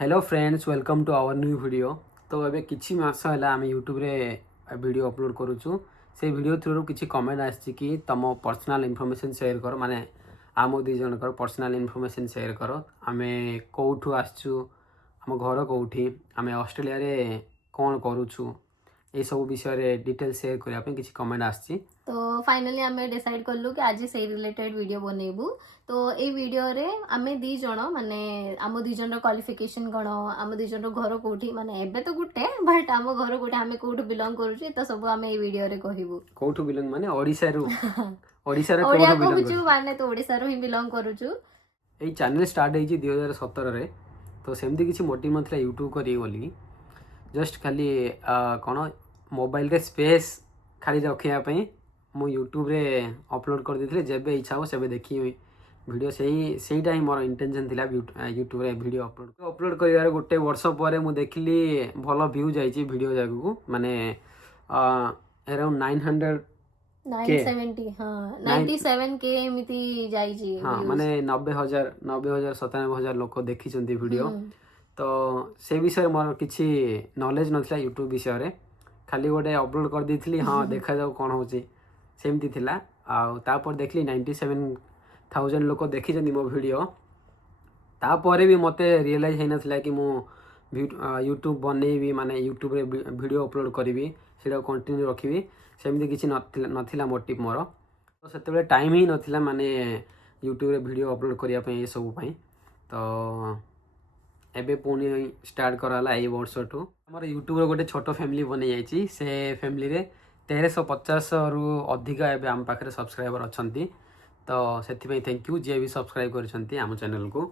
Hello friends welcome to our new video. तो एबे किछि मास हला आम यूट्यूब रे वीडियो अपलोड करूछु। से वीडियो थ्रू किछि कमेंट आछि कि तम पर्सनल इन्फॉर्मेशन शेयर करो, माने आम दी जन कर पर्सनल इन्फॉर्मेशन शेयर करो। आमे कोठु आछू, आम घर कोठी, आमे ऑस्ट्रेलिया रे कोन करूछु, ए सब विषय रे डिटेल शेयर करिया पे किछि कमेंट आछि। तो फाइनली आम डिसाइड कलु कि आज से रिलेटेड वीडियो बनैबू। तो ये वीडियो रे आमे दी जण माने आम दी जण क्वालिफिकेशन कौन, आम दी जण घर कोठी, माने एबे तो गुटे बट आम घर कोठी आमे कोठु बिलोंग करूची तो सब आमे ए वीडियो रे कहबू। कोठु बिलोंग माने ओडिसा रू ओडिसा रे ओडिया कोठु बिलोंग कहूछु माने तो ओडिसा रो ही बिलोंग करूछु। एई चैनल स्टार्ट होई 2017 रे। तो सेमती किसी मोटिव नथला यूट्यूब करी बोली, जस्ट खाली कौन मोबाइल रे स्पेस खाली रखिया पई मु यूट्यूब रे अपलोड कर देथिले। जेबे इच्छा हो सेबे देखी वीडियो, सेहीटा ही मोर इंटेंशन थिला यूट्यूब रे वीडियो अपलोड करिवार गोटे वर्ष पर मु देखली भल व्यू जाइछि वीडियो जागु, माने अराउंड 900 970 हाँ 97 के एमिति जाइछि। हाँ माने 90,000 97,000 लोक देखी वीडियो। तो से विषय मोर किसी नॉलेज नथिला यूट्यूब विषय रे, खाली गोटे अपलोड कर देथिली। हाँ देखा जाऊ कौन होची, सेमती थिला। आ तापर देखली 97,000 लोक देखी मो वीडियो। तापर भी मते रियलाइज है नथिला कि मु यूट्यूब बनैबी, माने यूट्यूब रे वीडियो अपलोड करी सेटा कंटिन्यू रखी, सेमती किसी नथिला मोटिव मोर। तो सेते टाइम ही नथिला माने यूट्यूब रे वीडियो अपलोड करिया पे सब पई। तो एबे पुणी स्टार्ट कराला ए वर्षठू। हमर यूट्यूब रे गोटे छोट फैमिली बनै जाइछि। से फैमिली रे 1350 रु अधिक एबे हम पाखरे सब्सक्राइबर अछंती। तो सेति पई थैंक यू जे भी सब्सक्राइब करछंती हम चैनल को।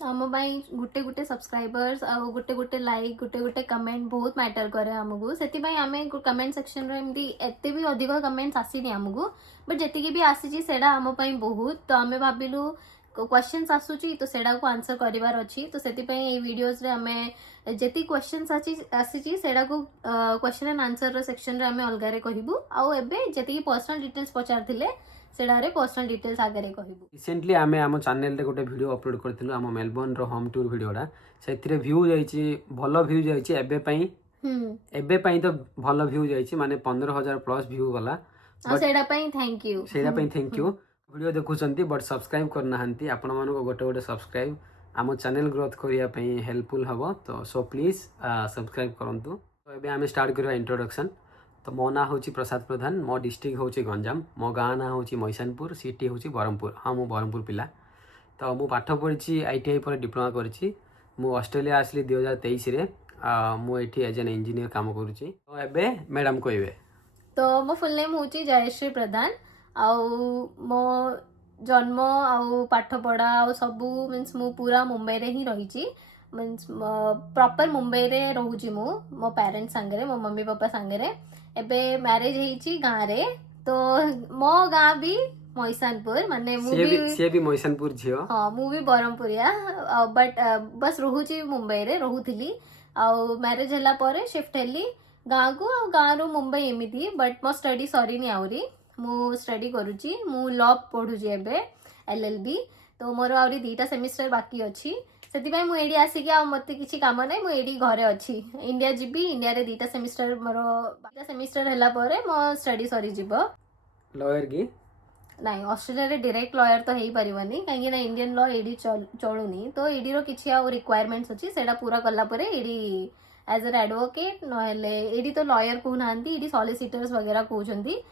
आम भाई गुटे गुटे सब्सक्राइबर्स आ गुटे गुटे लाइक गुटे गुटे कमेंट बहुत मैटर करे आमको। से आम कमेंट सेक्शन रे एमती एते भी अधिक कमेंट्स आसीनी आमको, बट जेतिकी भी आसीची सेडा आम पई बहुत। तो आमे भाबिलु क्वेश्चंस आसुची तो सेडा को आंसर करिवार अछि। तो सेति पई ए वीडियोस रे आमे जेति क्वेश्चंस आसीची सेडा को क्वेश्चन एंड आंसर रो सेक्शन रे आमे अलगा रे कहिबु। आ एबे जेतिकी पर्सनल डिटेल्स पचारथिले सेडारे पर्सनल डिटेल्स आगे कहबू। रिसेंटली आमे आम चैनल रे गोटे वीडियो अपलोड करथिलु, आम मेलबर्न रो होम टूर वीडियोडा। सेथिरे व्यू जाइछि, भलो व्यू जाइछि एबे पई तो भलो व्यू जाइछि, माने 15,000 प्लस व्यू वाला। सेडा पई थैंक यू, सेडा पई थैंक यू। वीडियो देखुचंती बट सब्सक्राइब करना हंती, आपण मानको गोटे गोटे सब्सक्राइब आम चैनल ग्रोथ करिया पई हेल्पफुल हबो। तो सो प्लीज सब्सक्राइब करंतु। तो एबे आमे स्टार्ट करबा इंट्रोडक्शन। तो मो ना होची प्रसाद प्रधान, मो डिस्ट्रिक्ट होची गंजाम, मो गाँ ना होची मैसानपुर, सिटी होची बरहमपुर। हाँ मु बरहमपुर पिला। तो मु पाठ पढ़ी ITI पर डिप्लोमा करी। मु ऑस्ट्रेलिया आसली 2023 रे। मु एठी एज एन इंजीनियर काम करूची। तो एबे मैडम कहबे। तो मो फुल नेम होची जयश्री प्रधान। आउ मो जन्म आउ पाठ पढ़ा आउ सबू मीन्स मु पूरा मुंबई रे ही रही। मीन्स प्रॉपर मुंबई रे रहूची मु मो पेरेंट्स संगे, मो मम्मी पापा संगे। एबे मैरिज हेची गाँ रे। तो मो गाँ भी मैसानपुर, माने से भी मैसानपुर झियो। हाँ मु भी बरहमपुरिया, बट बस रहूची मुंबई रे रहूथिली। आउ मैरिज हला परे शिफ्ट हेली गाँ को, गाँ रू मुंबई एमिति। बट मो स्टडी सरीनी आउरी, मु स्टडी करूची, मु लॉ पढ़ुची एबे LLB। तो मोर आउरी 2टा सेमिस्टर बाकी अछि। सेतिबाई मु एडी आसिकी आ मते किछि काम नै, मु एडी घरे अछि। इंडिया जिबी, इंडिया रे 2टा सेमिस्टर मोर 2टा सेमिस्टर हला परे मो स्टडी सरी जिवो। लॉयर की नाइ ऑस्ट्रेलिया रे डायरेक्ट लॉयर तो हेई परिवनी, काहे ना इंडियन लॉ एडी चलुनी। तो एडी रो किछि आ रिक्वायरमेंट्स अछि, सेडा पूरा करला परे एडी एज एन एडवोकेट नहेले एडी तो लॉयर कहू नांती, एडी सॉलिसिटर्स वगैरह कहउछंती।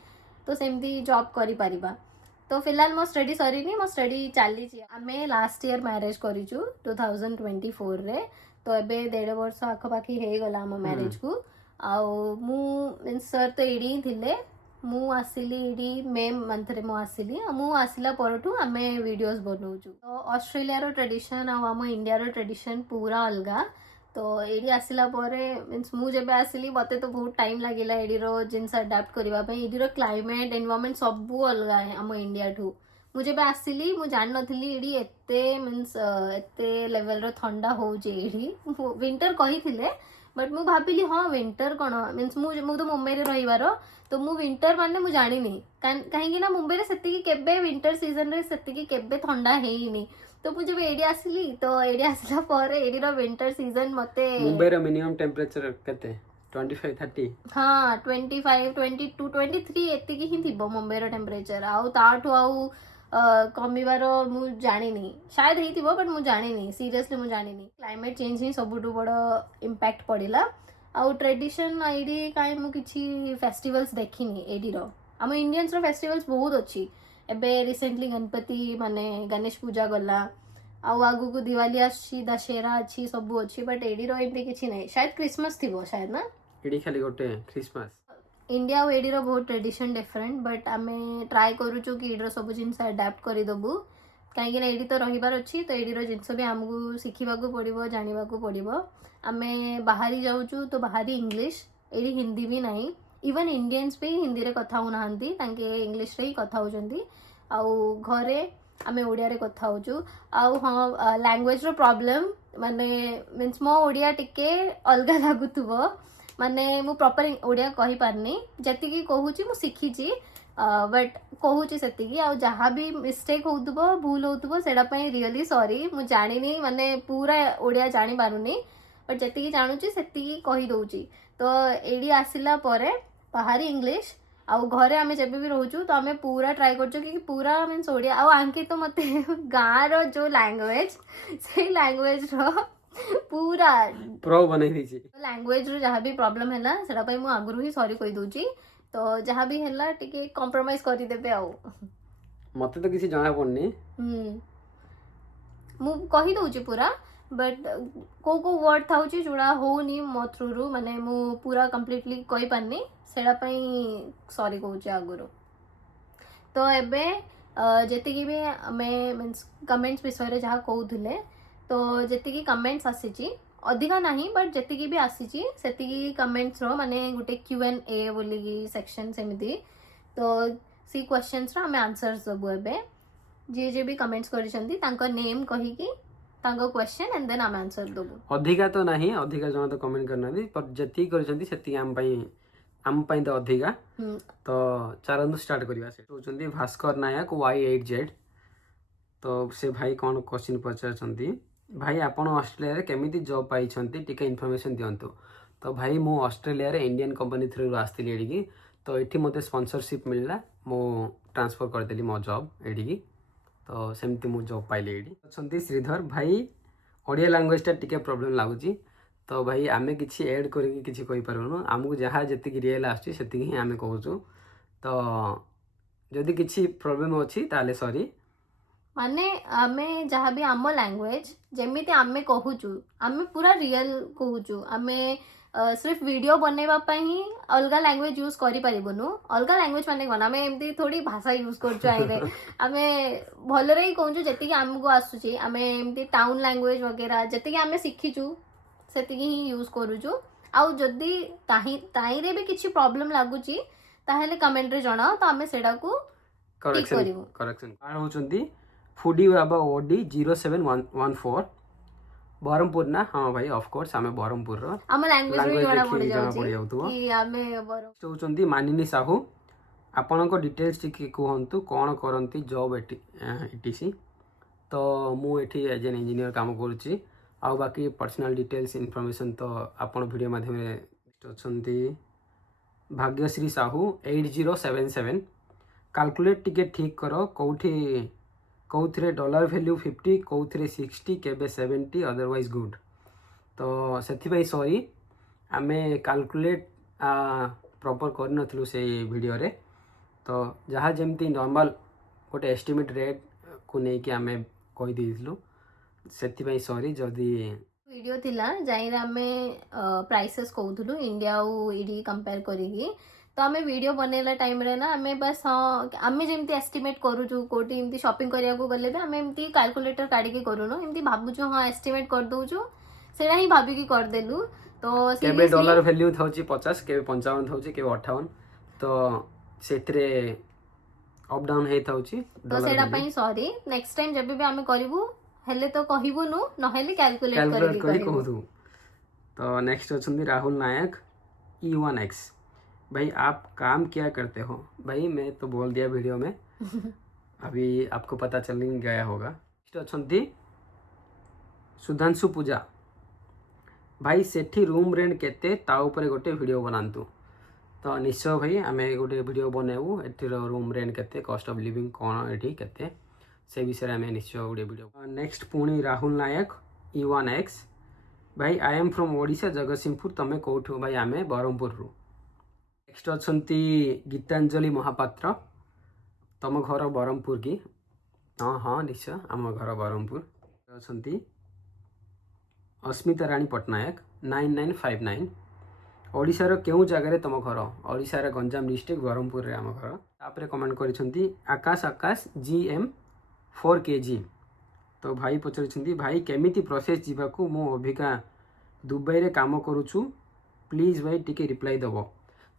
तो सेमती जॉब करि परिबा। तो फिलहाल मो स्टडी सरीनी, मो स्टडी चाली छी। आमे लास्ट ईयर मैरिज करिछु 2024 रे। तो एबे 1.5 वर्ष आखपाखी हे गला हम मैरिज को। आउ मु मीन्स सर तो एडी थिले, मु आसिली एडी मे मंथ रे मु आसिली। मु आसिला परठू आमे वीडियोस बनौछु। तो ऑस्ट्रेलिया रो ट्रेडिशन आ हम इंडिया रो ट्रेडिशन पूरा अलगा। तो एडी आसिला परे मीन्स मु जेबे आसिली मते तो बहुत टाइम लागिला एडी रो जिंस अडाप्ट करिवा पई। एडी रो क्लाइमेट एनवायरनमेंट सब अलगा है हम इंडिया ठू। मु जेबे आसिली मु जान नथिली एडी एते मीन्स एते लेवल रो ठंडा होउची एडी। विंटर कहिथिले बट मु भाबिली हाँ विंटर कौन मीन्स मु तो मुंबई रे रहिबार। तो मु विंटर माने मु जानिनी, कहीं ना मुंबई रे सेतिकी केबे विंटर सीजन रे सेतिकी केबे ठंडा हेइनी। तो ମୁଁ ଯେବେ ଏଇଠି ଆସିଲି ତ ଏଇଠି ଆସିଲା ପରେ ଏଇଠିର ୱିଣ୍ଟର ସିଜନ ମତେ ମୁମ୍ବାଇର ମିନିମମ୍ ଟେମ୍ପରେଚର କେତେ 25-30? ହଁ 25 22 23 ଏତିକି ହିଁ ଥିବ ମୁମ୍ବାଇର ଟେମ୍ପରେଚର ଆଉ ତାଠୁ ଆଉ କମିବାର ମୁଁ ଜାଣିନି ସାୟଦ ହେଇଥିବ ବଟ୍ ମୁଁ ଜାଣିନି ସିରିୟସଲି ମୁଁ ଜାଣିନି କ୍ଲାଇମେଟ୍ ଚେଞ୍ଜ ହିଁ ସବୁଠୁ ବଡ଼ ଇମ୍ପାକ୍ଟ ପଡ଼ିଲା ଆଉ ଟ୍ରେଡିସନ୍ ଏଇଠି କାହିଁ ମୁଁ କିଛି ଫେଷ୍ଟିଭାଲ୍ସ ଦେଖିନି ଏଇଠିର ଆମ ଇଣ୍ଡିଆନ୍ସର ଫେଷ୍ଟିଭାଲ୍ସ ବହୁତ ଅଛି ଏବେ ରିସେଣ୍ଟଲି ଗଣପତି ମାନେ ଗଣେଶ ପୂଜା ଗଲା ଆଉ ଆଗକୁ ଦିୱାଲି ଆସୁଛି ଦଶହରା ଅଛି ସବୁ ଅଛି ବଟ୍ ଏଇଠିର ଏମିତି କିଛି ନାହିଁ ସାୟଦ କ୍ରିସମସ୍ ଥିବ ସାୟଦ ନା ଏଠି ଖାଲି ଗୋଟେ ଖ୍ରୀଷ୍ଟମାସ इंडिया ଆଉ ଏଇଠିର ବହୁତ ଟ୍ରେଡିସନ୍ ଡିଫରେଣ୍ଟ ବଟ୍ ଆମେ ଟ୍ରାଏ କରୁଛୁ କି ଏଇଠିର ସବୁ ଜିନିଷ ଆଡାପ୍ଟ କରିଦେବୁ କାହିଁକିନା ଏଇଠି ତ ରହିବାର ଅଛି ତ ଏଇଠିର ଜିନିଷ ବି ଆମକୁ ଶିଖିବାକୁ ପଡ଼ିବ ଜାଣିବାକୁ ପଡ଼ିବ ଆମେ ବାହାରି ଯାଉଛୁ ତ ବାହାରି ଇଂଲିଶ ଏଇଠି ହିନ୍ଦୀ ବି ନାହିଁ ଇଭନ୍ ଇଣ୍ଡିଆନ୍ସ ବି ହିନ୍ଦୀରେ କଥା ହେଉନାହାନ୍ତି ତାଙ୍କେ ଇଂଲିଶରେ ହିଁ କଥା ହେଉଛନ୍ତି ଆଉ ଘରେ ଆମେ ଓଡ଼ିଆରେ କଥା ହେଉଛୁ ଆଉ ହଁ ଲାଙ୍ଗୁଏଜର ପ୍ରୋବ୍ଲେମ୍ ମାନେ ମିନ୍ସ ମୋ ଓଡ଼ିଆ ଟିକେ ଅଲଗା ଲାଗୁଥିବ ମାନେ ମୁଁ ପ୍ରପର ଓଡ଼ିଆ କହିପାରୁନି ଯେତିକି କହୁଛି ମୁଁ ଶିଖିଛି ବଟ୍ କହୁଛି ସେତିକି ଆଉ ଯାହା ବି ମିଷ୍ଟେକ୍ ହେଉଥିବ ଭୁଲ ହେଉଥିବ ସେଇଟା ପାଇଁ ରିଅଲି ସରି ମୁଁ ଜାଣିନି ମାନେ ପୁରା ଓଡ଼ିଆ ଜାଣିପାରୁନି ବଟ୍ ଯେତିକି ଜାଣୁଛି ସେତିକି କହିଦେଉଛି ତ ଏଇଠି ଆସିଲା ପରେ ବାହାରି ଇଂଲିଶ ଆଉ ଘରେ ଆମେ ଯେବେ ବି ରହୁଛୁ ତ ଆମେ ପୁରା ଟ୍ରାଏ କରୁଛୁ କି ପୁରା ମିନ୍ସ ଓଡ଼ିଆ ଆଉ ଆଙ୍କି ତ ମୋତେ ଗାଁର ଯେଉଁ ଲାଙ୍ଗୁଏଜ ସେଇ ଲାଙ୍ଗୁଏଜର ପୁରା ପ୍ରୋ ବନେଇ ଦେଇଛି ଲାଙ୍ଗୁଏଜରୁ ଯାହା ବି ପ୍ରୋବ୍ଲେମ୍ ହେଲା ସେଟା ପାଇଁ ମୁଁ ଆଗରୁ ହିଁ ସରି କହିଦେଉଛି ତ ଯାହା ବି ହେଲା ଟିକେ କମ୍ପ୍ରମାଇଜ କରିଦେବେ ଆଉ ମତେ ତ କିଛି ଜଣା ପଡୁନି ମୁଁ କହିଦେଉଛି ପୁରା ବଟ୍ କେଉଁ କେଉଁ ୱାର୍ଡ ଥାଉଛି ଯୋଉଟା ହେଉନି ମୋ ଥ୍ରୁରୁ ମାନେ ମୁଁ ପୁରା କମ୍ପ୍ଲିଟଲି କହିପାରୁନି ସେଇଟା ପାଇଁ ସରି କହୁଛି ଆଗରୁ ତ ଏବେ ଯେତିକି ବି ଆମେ ମିନ୍ସ କମେଣ୍ଟସ୍ ବିଷୟରେ ଯାହା କହୁଥିଲେ ତ ଯେତିକି କମେଣ୍ଟସ୍ ଆସିଛି ଅଧିକା ନାହିଁ ବଟ୍ ଯେତିକି ବି ଆସିଛି ସେତିକି କମେଣ୍ଟସ୍ର ମାନେ ଗୋଟେ Q&A ବୋଲିକି ସେକ୍ସନ୍ ସେମିତି ତ ସେଇ କ୍ୱେଶ୍ଚନ୍ସର ଆମେ ଆନ୍ସର୍ସ ଦେବୁ ଏବେ ଯିଏ ଯିଏ ବି କମେଣ୍ଟସ୍ କରିଛନ୍ତି ତାଙ୍କ ନେମ୍ କହିକି ତାଙ୍କ କ୍ୱେଶ୍ଚନ୍ ଏଣ୍ଡ ଦେନ୍ ଆମେ ଆନ୍ସର ଦେବୁ ଅଧିକା ତ ନାହିଁ ଅଧିକା ଜଣ ତ କମେଣ୍ଟ କରିନାହାନ୍ତି ବଟ୍ ଯେତିକି କରିଛନ୍ତି ସେତିକି ଆମ ପାଇଁ ତ ଅଧିକା ତ ଚାଲନ୍ତୁ ଷ୍ଟାର୍ଟ କରିବା ସେ ହେଉଛନ୍ତି ଭାସ୍କର ନାୟକ Y8Z ତ ସେ ଭାଇ କ'ଣ କ୍ୱେଶ୍ଚିନ୍ ପଚାରୁଛନ୍ତି ଭାଇ ଆପଣ ଅଷ୍ଟ୍ରେଲିଆରେ କେମିତି ଜବ୍ ପାଇଛନ୍ତି ଟିକେ ଇନଫର୍ମେସନ୍ ଦିଅନ୍ତୁ ତ ଭାଇ ମୁଁ ଅଷ୍ଟ୍ରେଲିଆରେ ଇଣ୍ଡିଆନ୍ କମ୍ପାନୀ ଥ୍ରୁରୁ ଆସିଥିଲି ଏଠିକି ତ ଏଠି ମୋତେ ସ୍ପନ୍ସରସିପ୍ ମିଳିଲା ମୁଁ ଟ୍ରାନ୍ସଫର୍ କରିଦେଲି ମୋ ଜବ୍ ଏଠିକି ତ ସେମିତି ମୁଁ ଜବ୍ ପାଇଲି ଏଇଠି ଅଛନ୍ତି ଶ୍ରୀଧର ଭାଇ ଓଡ଼ିଆ ଲାଙ୍ଗୁଏଜଟା ଟିକେ ପ୍ରୋବ୍ଲେମ୍ ଲାଗୁଛି ତ ଭାଇ ଆମେ କିଛି ଏଡ୍ କରିକି କିଛି କହିପାରୁନୁ ଆମକୁ ଯାହା ଯେତିକି ରିଏଲ୍ ଆସୁଛି ସେତିକି ହିଁ ଆମେ କହୁଛୁ ତ ଯଦି କିଛି ପ୍ରୋବ୍ଲେମ୍ ଅଛି ତାହେଲେ ସରି ମାନେ ଆମେ ଯାହା ବି ଆମ ଲାଙ୍ଗୁଏଜ ଯେମିତି ଆମେ କହୁଛୁ ଆମେ ପୁରା ରିଅଲ୍ କହୁଛୁ ଆମେ सिर्फ वीडियो बनवा अलग लैंग्वेज यूज करूँ अलग लैंग्वेज माने कौन आम एमती थोड़ी भाषा यूज करें भलरे ही कहूँ जी आमको आसूची आम एमती टाउन लैंग्वेज वगैरह जी आम शिखीचु से ही यूज करूँ आउ जदि ताईरे भी किसी प्रॉब्लम लगुच ताहेले कमेंट रे जणाओ तो आम सेडा को करेक्शन फूडी बाबा ओडी 0714 बरहमपुर ना हाँ भाई ऑफ कोर्स आमे बरहमपुर रो हम लैंग्वेज भी जणा पड़ी जाउची कि आमे होचंदी मानिनी साहू आपनको डिटेल्स टिके कहंतु कोन करंती जॉब एटीसी तो मु एठी एज एन इंजीनियर काम करूची आ बाकी पर्सनल डिटेल्स इनफॉरमेशन तो आपण वीडियो माध्यम रे होचंदी भाग्यश्री साहू 8077 कैलकुलेट टिके ठीक करो कोठी कौथिरे डॉलर वैल्यू 50 कौथिरे 60 केबे 70 अदरवाइज गुड तो से सॉरी आमे कैलकुलेट प्रॉपर कर नथलु से वीडियो रे तो जहाँ जमती नॉर्मल गोटे एस्टिमेट रेट को लेकिन आमे कही देइथलु सेथिबाई सॉरी जदी वीडियो थिला जाइरा आमे प्राइसेस कहउथलु इंडिया और इडी कंपेयर करिगी तो आम वीडियो बनैला टाइम रे ना आम बस हाँ आम जमी एस्टिमेट करूँ कौटी एमती शॉपिंग करने गले भी आम एमती कैलकुलेटर काढ़ी करूँ एमती भावुँ हाँ एस्टिमेट कर दउछु सेटा ही भाबिकी करदेलु तो केबे डॉलर वैल्यू थाउची 50 केबे 55 थाउची केबे 58 तो सेतरे अप डाउन हे थाउची तो सेटा पई सॉरी नेक्स्ट टाइम जब भी आम करिवु हेले तो कहिबुनु नहेले कैलकुलेट करी कहू तो नेक्स्ट होचंदी राहुल नायक E1X भाई आप काम क्या करते हो भाई मैं तो बोल दिया वीडियो में अभी आपको पता चल गया होगा अछंती सुधांशु पूजा भाई सेठी रूम रेंट केते ता ऊपर गोटे वीडियो बनातु। तो निश्चय भाई आम गोटे वीडियो बनैबू एठीर रूम रेंट केते कॉस्ट ऑफ लिविंग कौन एठी केते से विषय आम निश्चय गोटे वीडियो। नेक्स्ट पुणी राहुल नायक E1X भाई I am from Odisha Jagatsinghpur तमें कौठु भाई आम ब्रह्मपुर। नेक्स्ट अछंती गीतांजलि महापात्र तम घर ब्रह्मपुर की? हाँ हाँ निश्चय आम घर ब्रह्मपुर। अछंती अस्मिता राणी पट्टनायक 9959 ओडिशार केउ जगार तुम घर? ओडिशार गंजाम डिस्ट्रिक्ट ब्रह्मपुर रे आम घर। तापर comment करिसेंती Akash Akash GM 4 kg। तो भाई पचार भाई केमिति प्रोसेस जीवाकू मो अभिका दुबई रे काम करूछु प्लीज भाई टिके रिप्लाई दबो।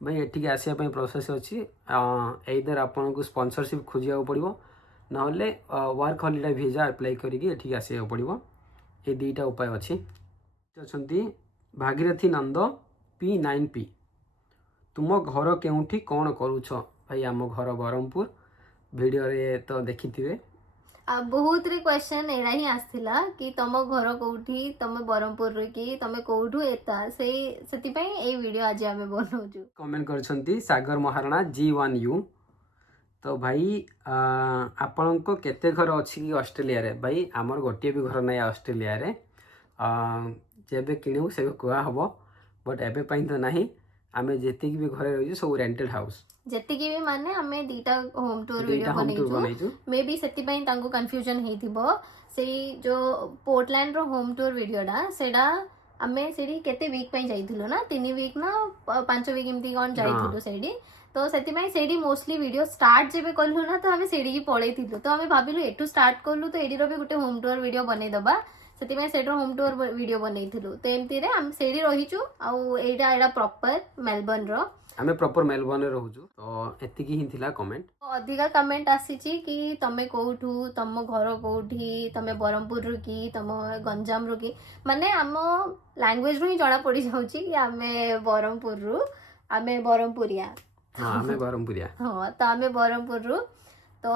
भाई एठिके आसिया पई प्रोसेस अछि एइदर आपन को स्पॉन्सरशिप खोजिया पड़िबो नहले वर्क हॉलिडे वीजा अप्लाई करिके एठिके आसिया पड़िबो। ये दुईटा उपाय अच्छी। अछंती भागीरथी नंद P9P तुम घर केउठी कौन करूछ? भाई आम घर ब्रह्मपुर वीडियो रे तो देखी थे। बहुत रे क्वेश्चन एड़ा ही आसथिला कि तम घर कोठी तम ब्रह्मपुर कि तमे कोठू एता सेति पई ए वीडियो आज आमे बनौजु। कमेंट करछंती सागर महाराणा G1U। तो भाई आपण को केते घर अच्छी कि ऑस्ट्रेलिया रे? भाई आमर गोटे भी घर ना ऑस्ट्रेलिया रे जेबे किणु से कुआ हबो बट एबे पई तो नाही। आमे जेति भी घर रही सब रेंटेड हाउस जेति भी माने आमे दीटा होम टूर वीडियो बनैछु मे बी सेति पई तांको कंफ्यूजन हेथिबो। सेई जो पोर्टलैंड रो होम टूर वीडियोडा सेडा आमे सेडी केते वीक पई जाइथिलो ना 3 वीक ना 5 वीक एमती कोन जाइथिलो सेडी। तो सेति सेडी मोस्टली वीडियो स्टार्ट जेबे कलु ना तो आमे सेडी की पळैथिलु तो आमे भाबिलु एटू स्टार्ट कलु तो एडी रो भी गुटे होम टूर वीडियो बनै दबा सेति सेडो होम टूर वीडियो बनैथिलु। तो एमती रे हम सेडी रहिचु आ एडा एडा प्रॉपर मेलबर्न रो आमे प्रॉपर मेलबर्न रे रहउचु। तो एतिकी ही थिला कमेंट। अधिका कमेंट आसीची कि तमे कोठू तम घर कोठी तमे ब्रह्मपुर रो कि तम गंजाम रो कि माने हम लैंग्वेज रो ही जणा पड़ी जाउची कि आमे ब्रह्मपुर रो आमे ब्रह्मपुरिया। हाँ आमे ब्रह्मपुरिया। हाँ तो आमे ब्रह्मपुर रो। तो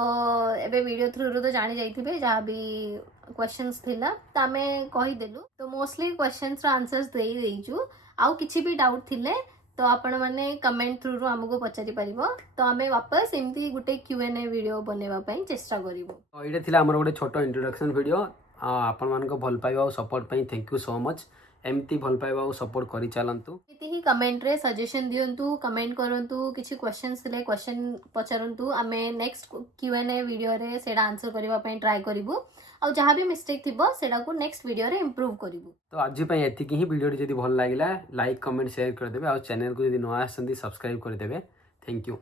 एबे वीडियो थ्रू रो तो जानी जाइथिबे जहाँ भी क्वेश्चंस थिला तो आमे कहि देलु। तो मोस्टली क्वेश्चंस रो आंसर्स देई देइचु। आउ किछि भी डाउट थिले तो आपण माने कमेंट थ्रू रो हमको पचारि परिबो तो आमे वापस एमती गुटे Q&A वीडियो बनेबा पई चेष्टा करिवो। तो एटा थिला हमर गुटे छोटो इंट्रोडक्शन वीडियो। आपण मान को भल पाइबा और सपोर्ट पई थैंक यू सो मच। एमती भल पाइबा और सपोर्ट करि चलंतु। इति ही कमेंट रे सजेशन दियंतु कमेंट करंतु किछि क्वेश्चंस थिले क्वेश्चन पचारंतु आमे नेक्स्ट Q&A वीडियो रे सेडा आंसर करिबा पई ट्राई करिवो और जहाँ भी मिस्टेक थिबो सेडा को नेक्स्ट वीडियो रे इंप्रूव करिवो। तो आज पई एतिकी ही वीडियो जदी भल लागिला लाइक कमेंट शेयर कर देबे और चैनल को जदी नया आसंदी सब्सक्राइब कर देबे। Thank you.